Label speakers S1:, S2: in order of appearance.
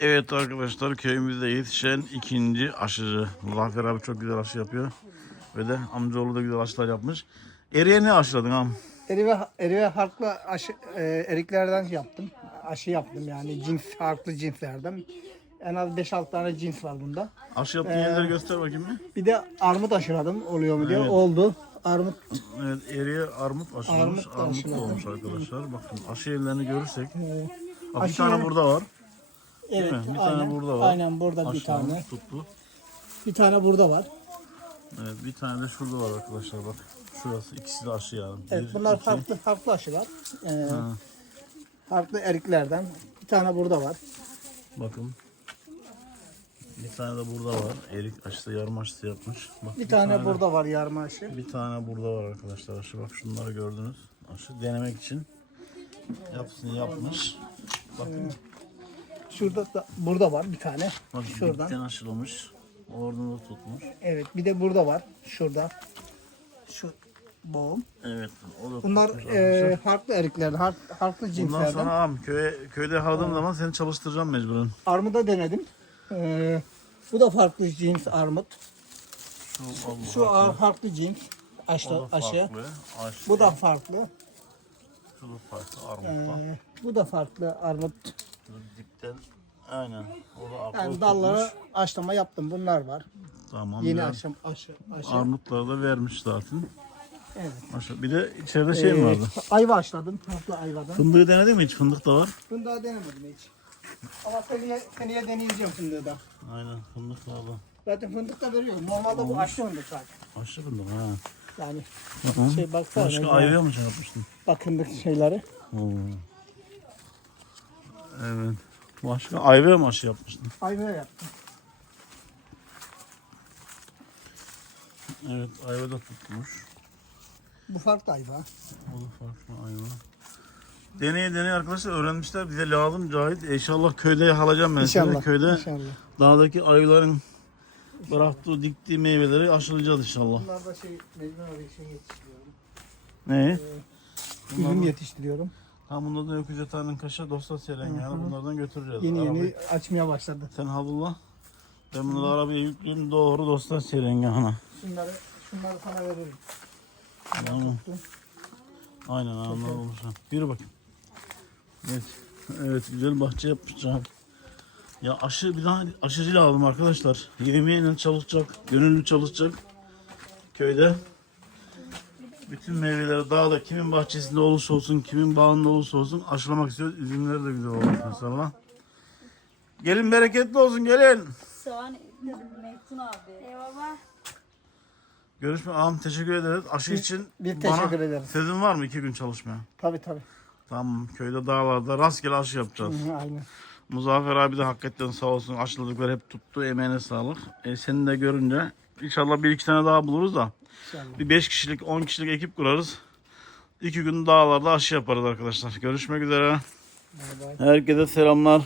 S1: Evet arkadaşlar köyümüzde yetişen ikinci aşıcı. Muzaffer abi çok güzel aşı yapıyor. Ve de amcaoğlu da güzel aşılar yapmış. Eriye ne aşıladın am?
S2: Erive, erive farklı aşı, e, eriklerden yaptım. Aşı yaptım yani cins farklı cinslerden. En az 5-6 tane cins var bunda.
S1: Aşı yaptığın yerleri göster bakayım bir.
S2: Bir de armut aşıladım oluyor mu diye.
S1: Evet.
S2: Oldu. Armut
S1: Evet eriye armut aşılamış.
S2: Armut
S1: Armut, olmuş arkadaşlar. Bakın aşı yerlerini görürsek. Bak bir
S2: aşı
S1: tane
S2: yeri-
S1: burada var.
S2: Evet,
S1: mi? Bir
S2: aynen,
S1: tane burada var.
S2: Aynen burada bir tane.
S1: tuttu.
S2: Bir tane burada var.
S1: Evet bir tane de şurada var arkadaşlar bak. Şurası ikisi de aşı yani.
S2: Evet
S1: Bir,
S2: bunlar
S1: iki.
S2: farklı farklı aşılar. E,
S1: Ha,
S2: farklı eriklerden. Bir tane burada var.
S1: bakın. Bir tane de burada var. Erik aşısı yarım aşısı yapmış. Bak,
S2: Bir tane burada var yarma aşı.
S1: Bir tane burada var arkadaşlar aşı. Bak şunları gördünüz. Aşı denemek için yapsın yapmış. Bakın.
S2: Şurada da burada var bir tane.
S1: Bak
S2: Şuradan.
S1: aşılamış. Oradan da tutmuş.
S2: Evet bir de burada var. Şurada. Şu boğum.
S1: Evet. O da
S2: Bunlar
S1: tutmuş
S2: e, farklı eriklerden, har- farklı
S1: Bundan
S2: cinslerden.
S1: sonra ağam köye, köyde yakaladığım zaman seni çalıştıracağım mecburen.
S2: Armuda denedim. E, bu da farklı cins armut.
S1: Şu, Allah
S2: Şu
S1: Allah.
S2: a- farklı cins
S1: O
S2: aşı.
S1: da
S2: aşı.
S1: farklı. Aşı.
S2: Bu da farklı.
S1: Şu da farklı.
S2: E,
S1: Armut var.
S2: bu da farklı armut.
S1: Şu dipten. Aynen. O da
S2: Yani dallara
S1: tutmuş.
S2: aşlama yaptım. Bunlar var.
S1: Tamam.
S2: Yeni
S1: biraz
S2: aşam aşı. aşı.
S1: Armutları da vermiş zaten.
S2: Evet.
S1: Aşağı. Bir de içeride şey mi
S2: E,
S1: vardı?
S2: ayva aşladım. Farklı ayvadan.
S1: Fındığı denedin mi hiç? Fındık da var.
S2: Daha denemedim hiç. Ama seneye, seneye deneyeceğim fındığı da.
S1: Aynen fındık da var.
S2: Zaten fındık da veriyor. Normalde bu aşı fındık zaten.
S1: Aşı fındık ha.
S2: Yani
S1: Hı.
S2: şey baksana.
S1: Başka ayvaya mı şey yapmıştın?
S2: Bakındık şeyleri.
S1: Oo. Evet. Başka ayvaya mı aşı yapmıştın?
S2: Ayva yaptım.
S1: Evet ayva da tutmuş.
S2: Bu farklı ayva.
S1: O da farklı ayva. Deneye deneye arkadaşlar öğrenmişler. Bize lazım Cahit. İnşallah köyde yakalayacağım ben. seni.
S2: İnşallah.
S1: Köyde
S2: İnşallah.
S1: dağdaki ayıların bıraktığı diktiği meyveleri aşılayacağız inşallah.
S2: Bunlar da şey Mecnun abi için yetiştiriyorum.
S1: Ne?
S2: Üzüm yetiştiriyorum.
S1: Ha bunlardan yok tane kaşa dosta seren yani bunlardan götüreceğiz.
S2: Yeni yeni
S1: Arabayı-
S2: açmaya başladı.
S1: Sen havlulla. Ben bunları arabaya yükleyeyim doğru dosta serengahına.
S2: Şunları şunları sana veririm.
S1: Tamam. Aynen anladım olmuş. Yürü bakayım. Evet. Evet güzel bahçe yapmışlar. Ya aşı bir daha aşıcı aldım arkadaşlar. Yemeğiyle çalışacak, gönüllü çalışacak köyde. Bütün meyveleri dağda kimin bahçesinde olursa olsun, kimin bağında olursa olsun aşılamak istiyoruz. Üzümleri de güzel olmuş mesela. Gelin bereketli olsun gelin.
S3: Soğan dedim Mektun abi. Eyvallah.
S1: Görüşme ağam teşekkür ederiz. Aşı
S2: Biz-
S1: için
S2: biz
S1: bana
S2: teşekkür ederiz.
S1: sözün var mı iki gün çalışmaya?
S2: Tabii tabii.
S1: Tamam köyde dağlarda rastgele aşı yapacağız.
S2: Hı, Aynen.
S1: Muzaffer abi de hakikaten sağ olsun aşıladıkları hep tuttu emeğine sağlık. E, seni de görünce inşallah bir iki tane daha buluruz da
S2: İnşallah.
S1: bir beş kişilik on kişilik ekip kurarız. İki gün dağlarda aşı yaparız arkadaşlar. Görüşmek üzere.
S2: Bay bay.
S1: Herkese selamlar.